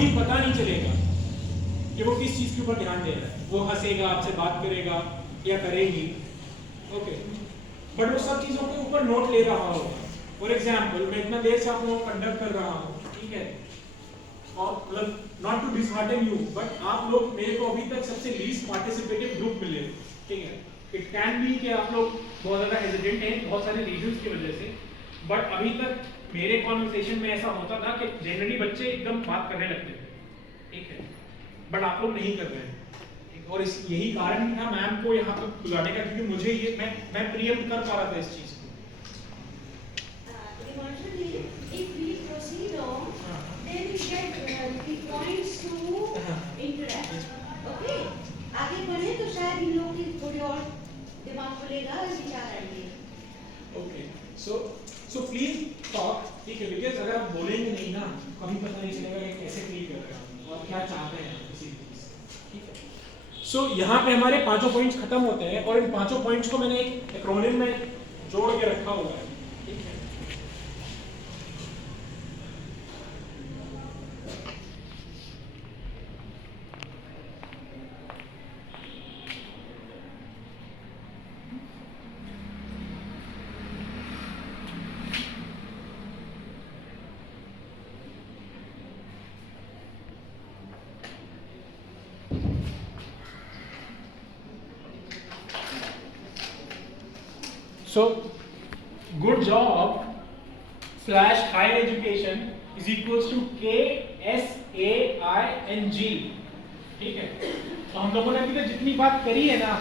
कभी पता नहीं चलेगा कि वो किस चीज़ के ऊपर ध्यान दे रहा है। वो हंसेगा, आपसे बात करेगा या करेगी, ओके, बट वो सब चीज़ों के ऊपर नोट ले रहा होगा। फॉर एग्जाम्पल, मैं इतना देर से आप लोगों को कंडक्ट कर रहा हूँ, ठीक है, और मतलब not to dishearten you, but आप लोग मेरे को अभी तक सबसे लीस्ट पार्टिसिपेटिव ग्रुप मिले, ठीक है। इट कैन बी कि आप लोग बहुत ज़्यादा हेजिटेंट हैं बहुत सारे रीजंस की वजह से, बट अभी तक मेरे कॉन्वर्सेशन में ऐसा होता था कि जनरली बच्चे एकदम बात करने लगते थे, ठीक है, बट आप लोग नहीं कर रहे हैं। और इस यही कारण था मैम को यहाँ पर बुलाने का, क्योंकि मुझे ये मैं प्रियम कर पा रहा था इस चीज़ को। If we proceed on, then we get the points to interact. Okay? आगे बढ़े तो शायद इन लोगों की थोड़ी और दिमाग खुलेगा और विचार आएंगे। Okay, so please talk, ठीक है, because अगर आप बोलेंगे नहीं ना, कभी पता नहीं चलेगा कि कैसे फील कर रहे हैं और क्या चाहते हैं किसी चीज़ से, ठीक है। सो यहाँ पे हमारे पांचों पॉइंट्स खत्म होते हैं और इन पांचों पॉइंट्स को मैंने एक एक्रोनिम में जोड़ के रखा हुआ है, ठीक है। So, good job slash higher education is equals to KSAING, ठीक है। तो हम लोगों ने अभी तक जितनी बात करी है ना,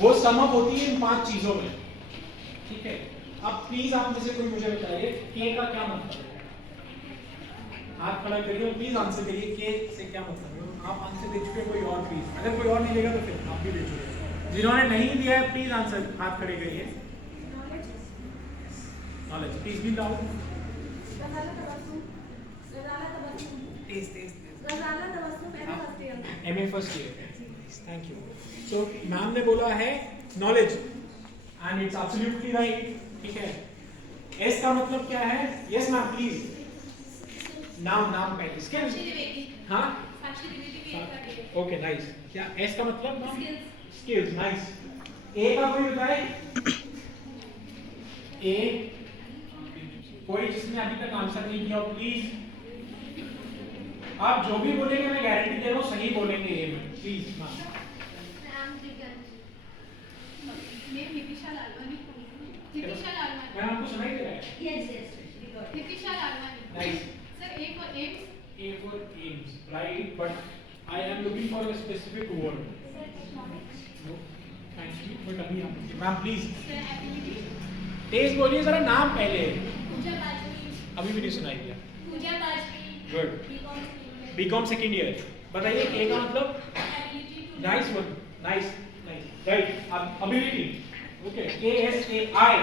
वो सम अप होती है इन 5 चीजों में, ठीक है। अब प्लीज आप में से कोई मुझे बताइए के का क्या मतलब है। हाथ खड़ा करिए और प्लीज आंसर करिए के से क्या मतलब है। आप आंसर दे चुके, कोई और प्लीज, अगर कोई और नहीं देगा तो फिर आप भी दे चुके। जिन्होंने नहीं दिया है प्लीज आंसर हाथ खड़े करिए। Knowledge. Please be loud. MA first year. Thank you. So ma'am ने बोला है knowledge and it's absolutely right. ठीक है। S का मतलब क्या है? Yes ma'am please. नाम पहले skills. हाँ? Okay nice. क्या S का मतलब नाम? Skills. Nice. A का कोई बताए? A कोई जिसने अभी तक आंसर नहीं किया प्लीज, आप जो भी बोलेंगे मैं गारंटी दे रहा हूँ सही बोलेंगे ये में, प्लीज। मैं आपको सुनाई दे रहा है? Nice. A for aims, right? But I am looking for a specific word. No, thank you. But अभी आप मैम प्लीज तेज बोलिए जरा, नाम पहले। अभी भी नहीं सुनाई दिया। गुड। B Com second year. बताइए ए का मतलब? Nice one, nice right. अब एबिलिटी, ओके, KSAI,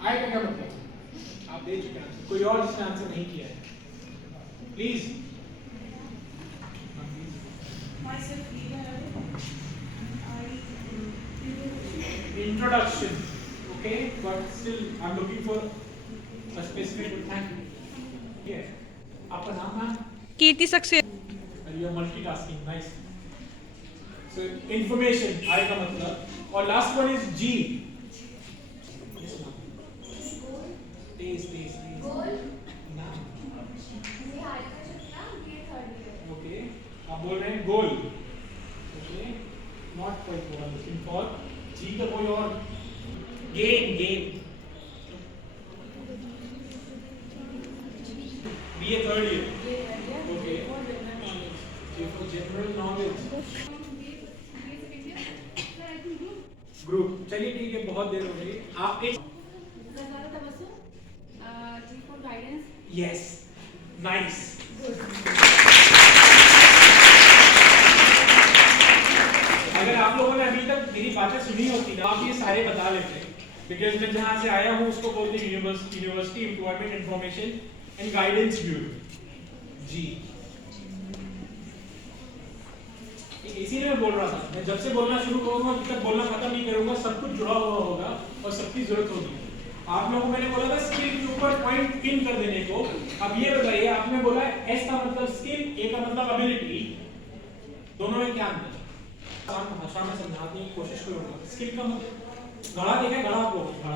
आई का क्या मतलब? आप दे चुके हैं, कोई और जिसने आंसर नहीं किया है please. Introduction, okay, but still I'm looking for a specific. Thank you. Yes. आपका नाम है? कीर्ति Saxena. You are multitasking, nice. So information, I का मतलब, और last one is G. Yes ma'am. Taste. Goal. नाम. Okay. आप बोल रहे हैं goal. Okay. Not quite what I'm looking for. जी का कोई और? Game BA third year, okay, for general knowledge group। चलिए ठीक है, बहुत देर हो गई। आप एक yes nice। अगर आप लोगों ने अभी तक मेरी बातें सुनी होती ना, आप ये सारे बता लेते, बिकॉज मैं जहाँ से आया हूँ उसको बोलते हैं university employment information and guidance bureau, ji. इसीलिए मैं बोल रहा था, मैं जब से बोलना शुरू करूंगा तब तक बोलना खत्म नहीं करूंगा, सब कुछ जुड़ा हुआ होगा और सबकी जरूरत होगी। आप लोगों को मैंने बोला था स्किल के ऊपर पॉइंट पिन कर देने को। अब ये बताइए, आपने आपने बोला है एस का मतलब स्किल, ए का मतलब एबिलिटी, दोनों में क्या अंतर है? आसान भाषा में समझाने की कोशिश करूंगा। स्किल का मतलब घड़ा देखा है, घड़ा को घड़ा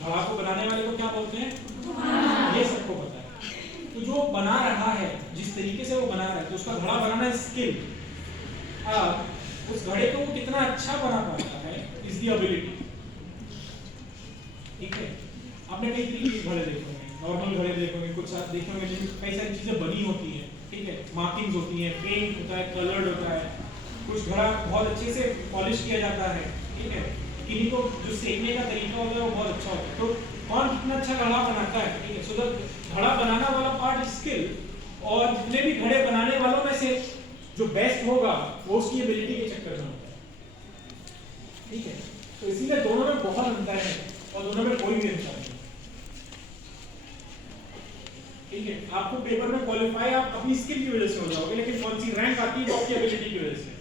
घड़ा को बनाने वाले को क्या बोलते हैं? ये सबको पता है। तो जो बना रहा है, जिस तरीके से वो बना रहा है, तो उसका घड़ा बनाना है स्किल। उस घड़े को वो कितना अच्छा बना पाता है इज द एबिलिटी। ठीक है, आपने कई तरीके के घड़े देखे होंगे, नॉर्मल घड़े देखे होंगे, कुछ आप देखे होंगे जिनमें कई सारी चीजें बनी होती हैं, ठीक है, मार्किंग्स होती हैं, पेंट होता है, कलर्ड होता है, कुछ घड़ा बहुत अच्छे से पॉलिश किया जाता है, ठीक है, किन्हीं को जो सेकने का तरीका होता है वो बहुत अच्छा होता है। तो कौन कितना अच्छा घड़ा बनाता है, ठीक है, सो द घड़ा बनाना वाला पार्ट इज स्किल, और जितने भी घड़े बनाने वालों में से जो बेस्ट होगा वो उसकी एबिलिटी के चक्कर में होता है। ठीक है, तो इसीलिए दोनों में बहुत अंतर है और दोनों में कोई भी अंतर नहीं। ठीक है, आपको पेपर में क्वालिफाई आप अपनी स्किल की वजह से हो जाओगे, लेकिन कौन सी रैंक आती है वो आपकी एबिलिटी की वजह से।